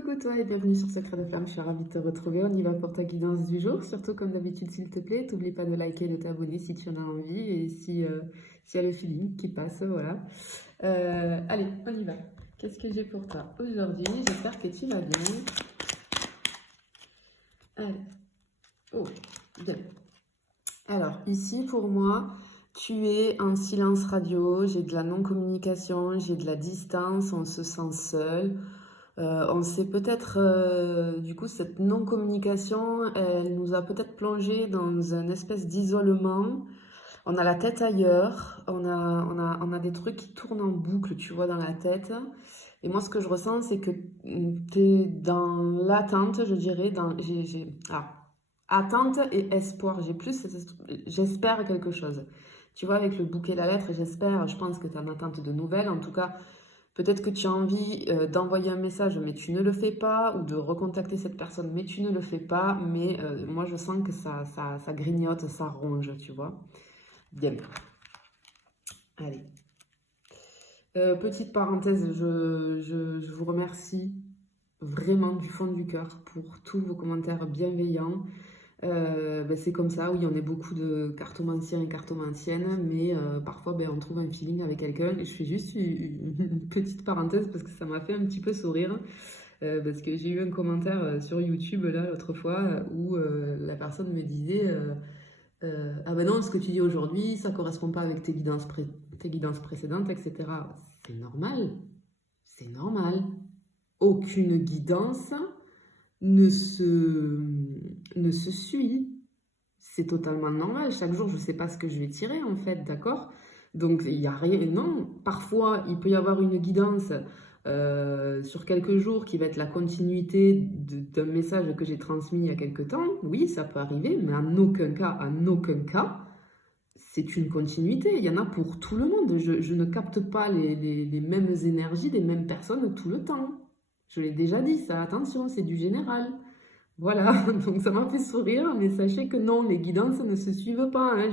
Coucou toi et bienvenue sur Secret de Flamme, je suis ravie de te retrouver. On y va pour ta guidance du jour. Surtout comme d'habitude, s'il te plaît, t'oublie pas de liker et de t'abonner si tu en as envie et s'il y a le feeling qui passe, voilà. Allez, on y va. Qu'est-ce que j'ai pour toi aujourd'hui? J'espère que tu vas bien. Allez. Oh, bien. Alors, ici pour moi, tu es en silence radio, j'ai de la non-communication, j'ai de la distance, on se sent seul. On sait peut-être, du coup, cette non-communication, elle nous a peut-être plongé dans une espèce d'isolement. On a la tête ailleurs, on a des trucs qui tournent en boucle, tu vois, dans la tête. Et moi, ce que je ressens, c'est que tu es dans l'attente, je dirais, attente et espoir. J'espère quelque chose. Tu vois, avec le bouquet, la lettre, j'espère, je pense que tu es en attente de nouvelles. En tout cas, peut-être que tu as envie d'envoyer un message, mais tu ne le fais pas, ou de recontacter cette personne, mais tu ne le fais pas. Mais moi, je sens que ça grignote, ça ronge, tu vois. Bien. Allez. Petite parenthèse, je vous remercie vraiment du fond du cœur pour tous vos commentaires bienveillants. C'est comme ça, oui, on est beaucoup de cartomanciens et cartomanciennes, mais parfois on trouve un feeling avec quelqu'un. Je fais juste une petite parenthèse parce que ça m'a fait un petit peu sourire. Parce que j'ai eu un commentaire sur YouTube là l'autre fois où la personne me disait ah ben non, ce que tu dis aujourd'hui, ça correspond pas avec tes guidances précédentes, etc. C'est normal, c'est normal. Aucune guidance ne se, ne se suit. C'est totalement normal. Chaque jour, je ne sais pas ce que je vais tirer, en fait, d'accord? Donc, il n'y a rien. Non, parfois, il peut y avoir une guidance sur quelques jours qui va être la continuité d'un message que j'ai transmis il y a quelques temps. Oui, ça peut arriver, mais en aucun cas, c'est une continuité. Il y en a pour tout le monde. Je ne capte pas les mêmes énergies des mêmes personnes tout le temps. Je l'ai déjà dit, ça, attention, c'est du général. Voilà, donc ça m'a fait sourire, mais sachez que non, les guidances ne se suivent pas. Hein.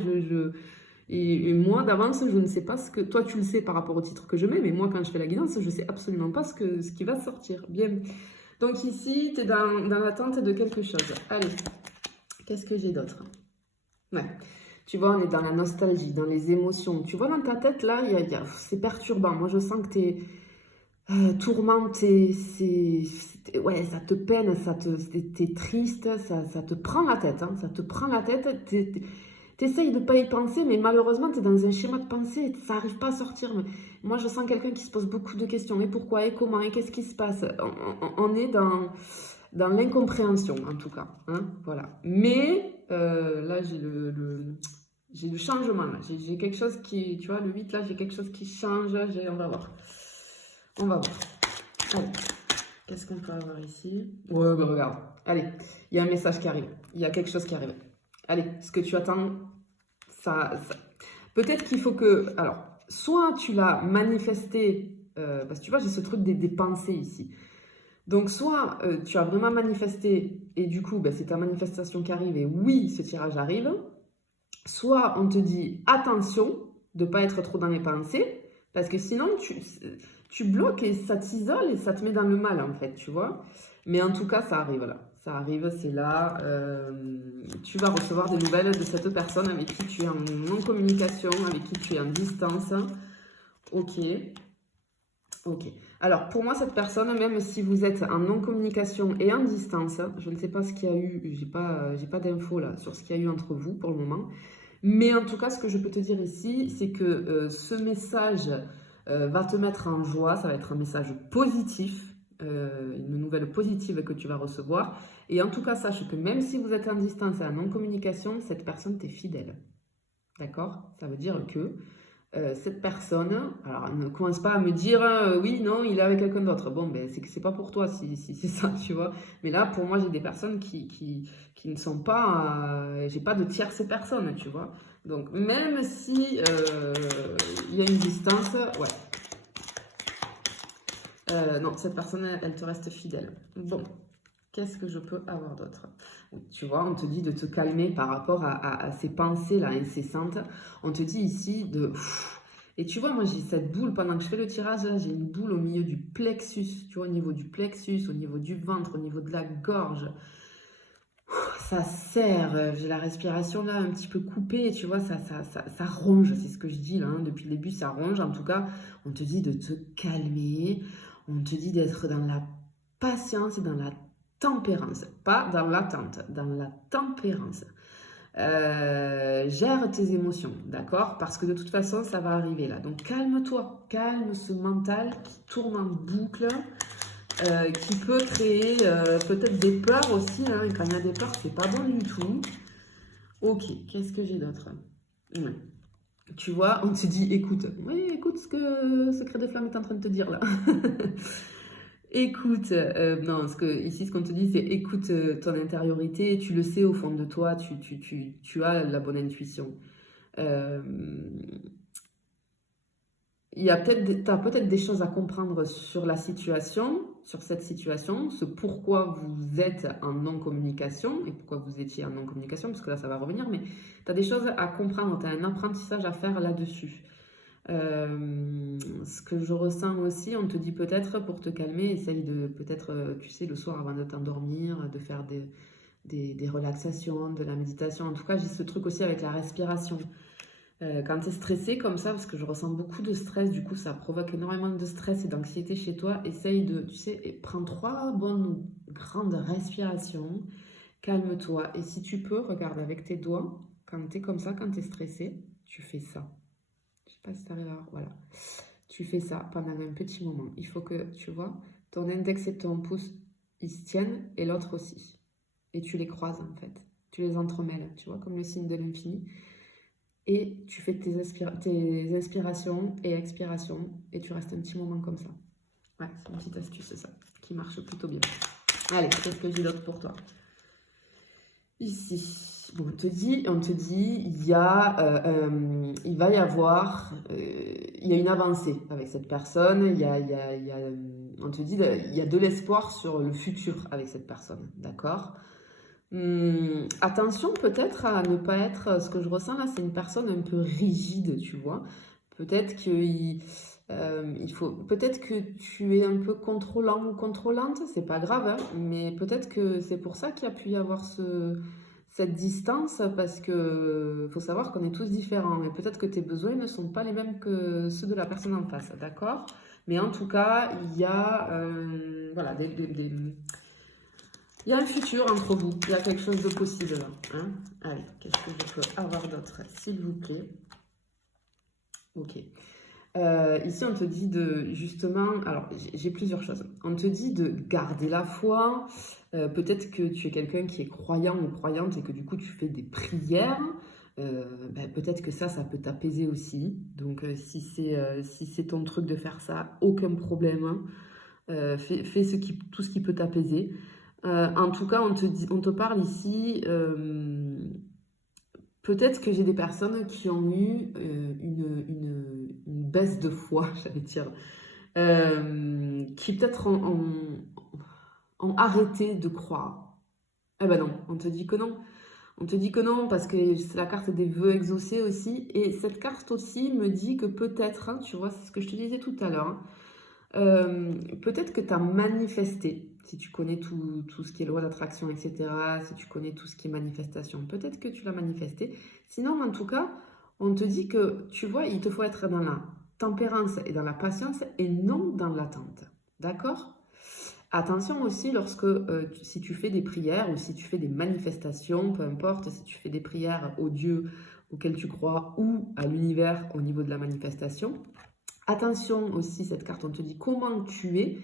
Et moi, d'avance, je ne sais pas ce que... Toi, tu le sais par rapport au titre que je mets, mais moi, quand je fais la guidance, je ne sais absolument pas ce qui va sortir. Bien. Donc ici, tu es dans l'attente de quelque chose. Allez, qu'est-ce que j'ai d'autre? Ouais. Tu vois, on est dans la nostalgie, dans les émotions. Tu vois, dans ta tête, là, c'est perturbant. Moi, je sens que tu es tourmenté, ouais, ça te peine, t'es triste, ça te prend la tête, hein, ça te prend la tête. T'essayes de pas y penser, mais malheureusement, tu es dans un schéma de pensée, ça n'arrive pas à sortir. Mais moi, je sens quelqu'un qui se pose beaucoup de questions. Et pourquoi? Et comment? Et qu'est-ce qui se passe? On est dans l'incompréhension, en tout cas. Hein, voilà. Mais là, j'ai le changement. Là. J'ai quelque chose qui... Tu vois, le 8, là, j'ai quelque chose qui change. On va voir. On va voir. Allez. Qu'est-ce qu'on peut avoir ici? Ouais, regarde. Allez, il y a un message qui arrive. Il y a quelque chose qui arrive. Allez, ce que tu attends, ça... Peut-être qu'il faut que... Alors, soit tu l'as manifesté, parce que tu vois, j'ai ce truc des pensées ici. Donc, soit tu as vraiment manifesté, et du coup, c'est ta manifestation qui arrive, et oui, ce tirage arrive. Soit on te dit, attention, de ne pas être trop dans les pensées, parce que sinon, tu bloques et ça t'isole et ça te met dans le mal, en fait, tu vois. Mais en tout cas, ça arrive là. Ça arrive, c'est là. Tu vas recevoir des nouvelles de cette personne avec qui tu es en non-communication, avec qui tu es en distance. Ok. Ok. Alors, pour moi, cette personne, même si vous êtes en non-communication et en distance, je ne sais pas ce qu'il y a eu, j'ai pas d'infos là sur ce qu'il y a eu entre vous pour le moment. Mais en tout cas, ce que je peux te dire ici, c'est que ce message va te mettre en joie, ça va être un message positif, une nouvelle positive que tu vas recevoir. Et en tout cas, sache que même si vous êtes en distance et en non-communication, cette personne t'est fidèle. D'accord? Ça veut dire que cette personne, alors ne commence pas à me dire oui, non, il est avec quelqu'un d'autre. Bon, c'est que c'est pas pour toi si c'est ça, tu vois. Mais là, pour moi, j'ai des personnes qui ne sont pas. J'ai pas de tierce personne, tu vois. Donc, même si il y a une distance, ouais. Non, cette personne, elle te reste fidèle. Bon, qu'est-ce que je peux avoir d'autre? Tu vois, on te dit de te calmer par rapport à ces pensées-là incessantes. On te dit ici de Et tu vois, moi, j'ai cette boule, pendant que je fais le tirage, là, j'ai une boule au milieu du plexus, tu vois, au niveau du plexus, au niveau du ventre, au niveau de la gorge. Ça serre, j'ai la respiration là un petit peu coupée, tu vois, ça ronge, c'est ce que je dis là, hein, depuis le début, ça ronge. En tout cas, on te dit de te calmer, on te dit d'être dans la patience et dans la tempérance, pas dans l'attente, dans la tempérance. Gère tes émotions, d'accord? Parce que de toute façon, ça va arriver là. Donc calme-toi, calme ce mental qui tourne en boucle, qui peut créer peut-être des peurs aussi, hein. Et quand il y a des peurs, c'est pas bon du tout. Ok, qu'est-ce que j'ai d'autre? Ouais. Tu vois, on te dit, écoute, oui, écoute ce que Secret de Flamme est en train de te dire là. Écoute, non, ici, ce qu'on te dit, c'est écoute ton intériorité, tu le sais au fond de toi, tu as la bonne intuition. Euh, t'as peut-être des choses à comprendre sur la situation, sur cette situation, ce pourquoi vous êtes en non-communication et pourquoi vous étiez en non-communication, parce que là, ça va revenir, mais tu as des choses à comprendre, tu as un apprentissage à faire là-dessus. Ce que je ressens aussi, on te dit peut-être pour te calmer, essaye de peut-être, tu sais, le soir avant de t'endormir, de faire des relaxations, de la méditation. En tout cas, j'ai ce truc aussi avec la respiration. Quand tu es stressé comme ça, parce que je ressens beaucoup de stress, du coup ça provoque énormément de stress et d'anxiété chez toi, essaye de, tu sais, prends 3 bonnes grandes respirations, calme-toi. Et si tu peux, regarde avec tes doigts, quand tu es comme ça, quand tu es stressé, tu fais ça. Je sais pas si tu arrives à voir, voilà. Tu fais ça pendant un petit moment. Il faut que, tu vois, ton index et ton pouce, ils se tiennent et l'autre aussi. Et tu les croises en fait. Tu les entremêles, tu vois, comme le signe de l'infini. Et tu fais tes inspirations et expirations et tu restes un petit moment comme ça. Ouais, c'est une petite astuce ça, qui marche plutôt bien. Allez, qu'est-ce que j'ai d'autre pour toi? Ici, bon, on te dit, il va y avoir, il y a une avancée avec cette personne, on te dit, il y a de l'espoir sur le futur avec cette personne, d'accord? Attention peut-être à ne pas être, ce que je ressens là, c'est une personne un peu rigide, tu vois. Peut-être peut-être que tu es un peu contrôlant ou contrôlante, c'est pas grave, hein, mais peut-être que c'est pour ça qu'il y a pu y avoir cette distance, parce que faut savoir qu'on est tous différents, et peut-être que tes besoins ne sont pas les mêmes que ceux de la personne en face, d'accord? Mais en tout cas, il y a voilà, il y a un futur entre vous, il y a quelque chose de possible là. Hein. Allez, qu'est-ce que je peux avoir d'autre, s'il vous plaît? Ok. Ici, on te dit de, justement, alors j'ai plusieurs choses. On te dit de garder la foi. Peut-être que tu es quelqu'un qui est croyant ou croyante et que du coup, tu fais des prières. Peut-être que ça peut t'apaiser aussi. Donc, si c'est ton truc de faire ça, aucun problème, hein. Fais tout ce qui peut t'apaiser. En tout cas, on te parle ici. Peut-être que j'ai des personnes qui ont eu une baisse de foi, j'allais dire, qui peut-être ont arrêté de croire. Eh ben non, on te dit que non. On te dit que non parce que c'est la carte des vœux exaucés aussi. Et cette carte aussi me dit que peut-être, hein, tu vois, c'est ce que je te disais tout à l'heure, hein, peut-être que tu as manifesté, si tu connais tout ce qui est loi d'attraction, etc., si tu connais tout ce qui est manifestation, peut-être que tu l'as manifesté. Sinon, en tout cas, on te dit que, tu vois, il te faut être dans la tempérance et dans la patience et non dans l'attente. D'accord? Attention aussi si tu fais des prières ou si tu fais des manifestations, peu importe, si tu fais des prières au Dieu auquel tu crois ou à l'univers au niveau de la manifestation. Attention aussi, cette carte, on te dit comment tu es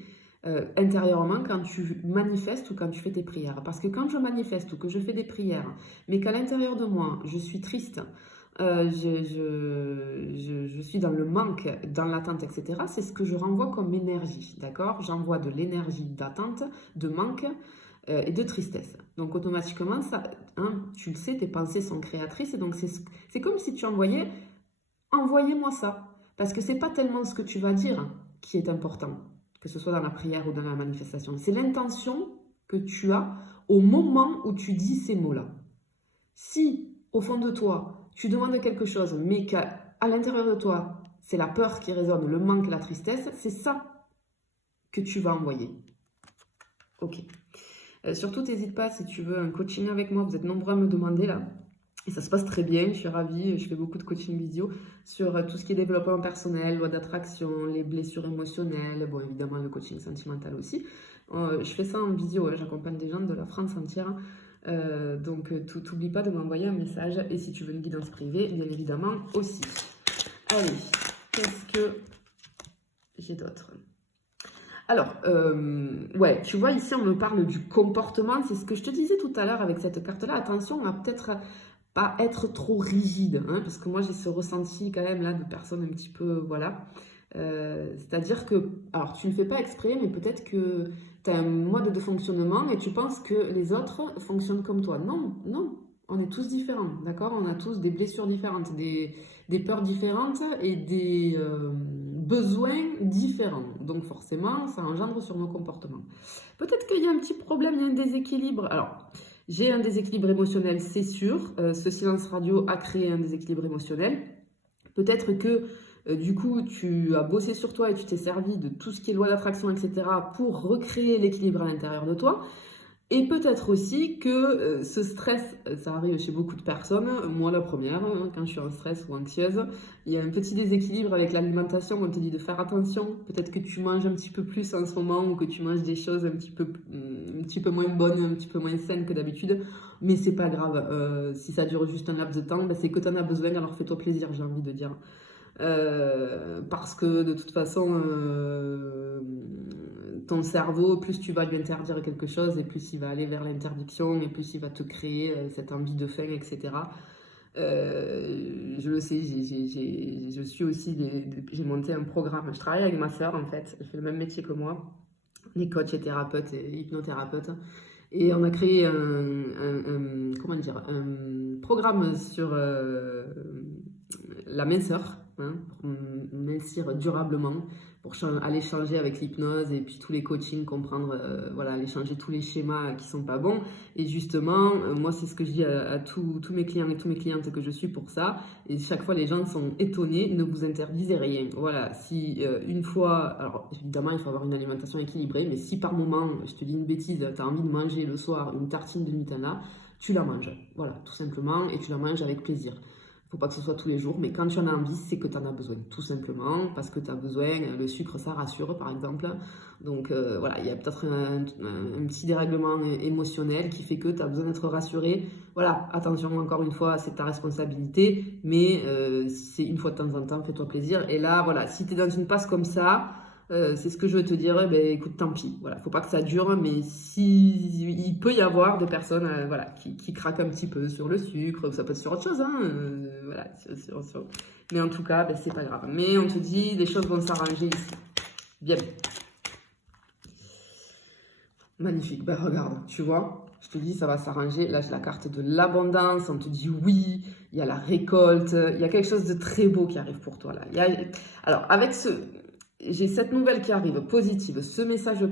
intérieurement quand tu manifestes ou quand tu fais tes prières. Parce que quand je manifeste ou que je fais des prières, mais qu'à l'intérieur de moi, je suis triste, je suis dans le manque, dans l'attente, etc., c'est ce que je renvoie comme énergie, d'accord? J'envoie de l'énergie d'attente, de manque et de tristesse. Donc automatiquement, ça, hein, tu le sais, tes pensées sont créatrices, et donc c'est comme si tu envoyez-moi ça. Parce que c'est pas tellement ce que tu vas dire qui est important, que ce soit dans la prière ou dans la manifestation. C'est l'intention que tu as au moment où tu dis ces mots-là. Si, au fond de toi, tu demandes quelque chose, mais qu'à l'intérieur de toi, c'est la peur qui résonne, le manque, la tristesse, c'est ça que tu vas envoyer. Ok. Surtout, n'hésite pas si tu veux un coaching avec moi, vous êtes nombreux à me demander là. Et ça se passe très bien, je suis ravie, je fais beaucoup de coaching visio sur tout ce qui est développement personnel, loi d'attraction, les blessures émotionnelles, bon évidemment le coaching sentimental aussi. Je fais ça en visio, j'accompagne des gens de la France entière. Donc t'oublies pas de m'envoyer un message et si tu veux une guidance privée, bien évidemment aussi. Allez, qu'est-ce que j'ai d'autre? Alors, ouais, tu vois, ici, on me parle du comportement. C'est ce que je te disais tout à l'heure avec cette carte-là. Attention à peut-être pas être trop rigide, hein, parce que moi, j'ai ce ressenti quand même là de personnes un petit peu, voilà. C'est-à-dire que, alors, tu ne le fais pas exprès, mais peut-être que tu as un mode de fonctionnement et tu penses que les autres fonctionnent comme toi. Non, non, on est tous différents, d'accord? On a tous des blessures différentes, des peurs différentes et des besoins différents. Donc forcément, ça engendre sur nos comportements. Peut-être qu'il y a un petit problème, il y a un déséquilibre. Alors, j'ai un déséquilibre émotionnel, c'est sûr. Ce silence radio a créé un déséquilibre émotionnel. Peut-être que du coup, tu as bossé sur toi et tu t'es servi de tout ce qui est loi d'attraction, etc. pour recréer l'équilibre à l'intérieur de toi. Et peut-être aussi que ce stress, ça arrive chez beaucoup de personnes, moi la première, hein, quand je suis en stress ou anxieuse, il y a un petit déséquilibre avec l'alimentation, on te dit de faire attention, peut-être que tu manges un petit peu plus en ce moment ou que tu manges des choses un petit peu moins bonnes, un petit peu moins saines que d'habitude, mais c'est pas grave, si ça dure juste un laps de temps, ben c'est que tu en as besoin, alors fais-toi plaisir, j'ai envie de dire. Parce que de toute façon, ton cerveau, plus tu vas lui interdire quelque chose, et plus il va aller vers l'interdiction, et plus il va te créer cette envie de faim, etc. Je le sais, je suis aussi, j'ai monté un programme, je travaille avec ma soeur en fait, elle fait le même métier que moi, les coachs et thérapeutes et hypnothérapeutes. Et on a créé comment dire, un programme sur la minceur, hein, pour mincir durablement, pour aller changer avec l'hypnose et puis tous les coachings, comprendre, voilà, aller changer tous les schémas qui sont pas bons. Et justement, moi, c'est ce que je dis à tous mes clients et toutes mes clientes que je suis pour ça. Et chaque fois, les gens sont étonnés, ne vous interdisez rien. Voilà, si une fois, alors évidemment, il faut avoir une alimentation équilibrée, mais si par moment, je te dis une bêtise, tu as envie de manger le soir une tartine de Nutella, tu la manges. Voilà, tout simplement, et tu la manges avec plaisir. Faut pas que ce soit tous les jours, mais quand tu en as envie, c'est que tu en as besoin, tout simplement, parce que tu as besoin, le sucre, ça rassure, par exemple. Donc voilà, il y a peut-être un petit dérèglement émotionnel qui fait que tu as besoin d'être rassuré. Voilà, attention, encore une fois, c'est ta responsabilité, mais si c'est une fois de temps en temps, fais-toi plaisir. Et là, voilà, si tu es dans une passe comme ça, c'est ce que je veux te dire, ben écoute, tant pis. Voilà, faut pas que ça dure, mais si il peut y avoir des personnes voilà, qui craquent un petit peu sur le sucre, ça peut être sur autre chose, hein, voilà, mais en tout cas, ben, c'est pas grave. Mais on te dit, les choses vont s'arranger ici. Bien. Magnifique, ben regarde, tu vois, je te dis, ça va s'arranger. Là, j'ai la carte de l'abondance, on te dit oui, il y a la récolte, il y a quelque chose de très beau qui arrive pour toi là. Alors, avec j'ai cette nouvelle qui arrive, positive, ce message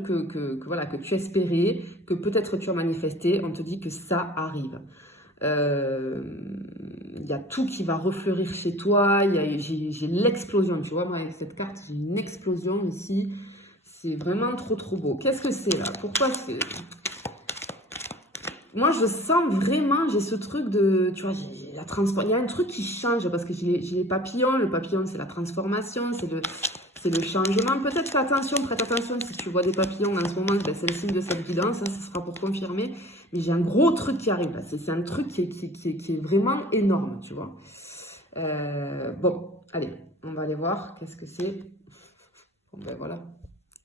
voilà, que tu espérais, que peut-être tu as manifesté, on te dit que ça arrive. Il y a tout qui va refleurir chez toi, j'ai l'explosion, tu vois, moi avec cette carte, j'ai une explosion ici, c'est vraiment trop trop beau. Qu'est-ce que c'est là? Pourquoi c'est... Moi, je sens vraiment, j'ai ce truc de, tu vois, il y a un truc qui change, parce que j'ai les papillons, le papillon c'est la transformation, c'est le changement. Peut-être prête attention, si tu vois des papillons en ce moment, ben, c'est le signe de cette guidance, hein, ça sera pour confirmer. Mais j'ai un gros truc qui arrive là, c'est un truc qui est vraiment énorme, tu vois. Bon, allez, on va aller voir, qu'est-ce que c'est. Bon ben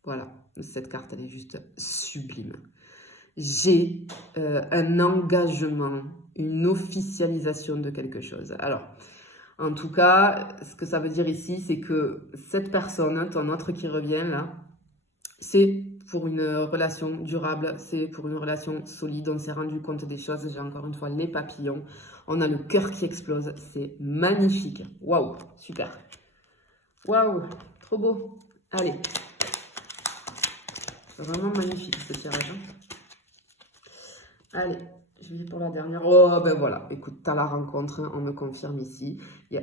voilà, cette carte elle est juste sublime. J'ai un engagement, une officialisation de quelque chose. Alors, en tout cas, ce que ça veut dire ici, c'est que cette personne, ton autre qui revient là, c'est pour une relation durable, c'est pour une relation solide, on s'est rendu compte des choses, j'ai encore une fois les papillons, on a le cœur qui explose, c'est magnifique. Waouh, super. Waouh, trop beau. Allez. C'est vraiment magnifique ce tirage. Allez, Je vais pour la dernière. Oh, ben voilà. Écoute, t'as la rencontre, hein, on me confirme ici.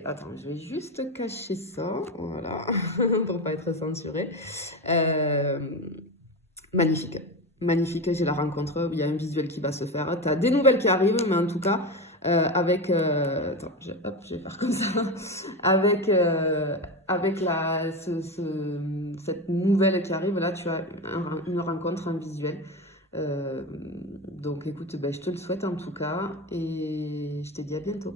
Attends, je vais juste cacher ça. Voilà. Pour pas être censuré. Euh, Magnifique. Magnifique, j'ai la rencontre. Il y a un visuel qui va se faire. T'as des nouvelles qui arrivent, mais en tout cas, avec. Attends, hop, je vais faire comme ça. Avec, avec cette nouvelle qui arrive, là, tu as une rencontre, un visuel. Donc écoute, ben, je te le souhaite en tout cas et je te dis à bientôt.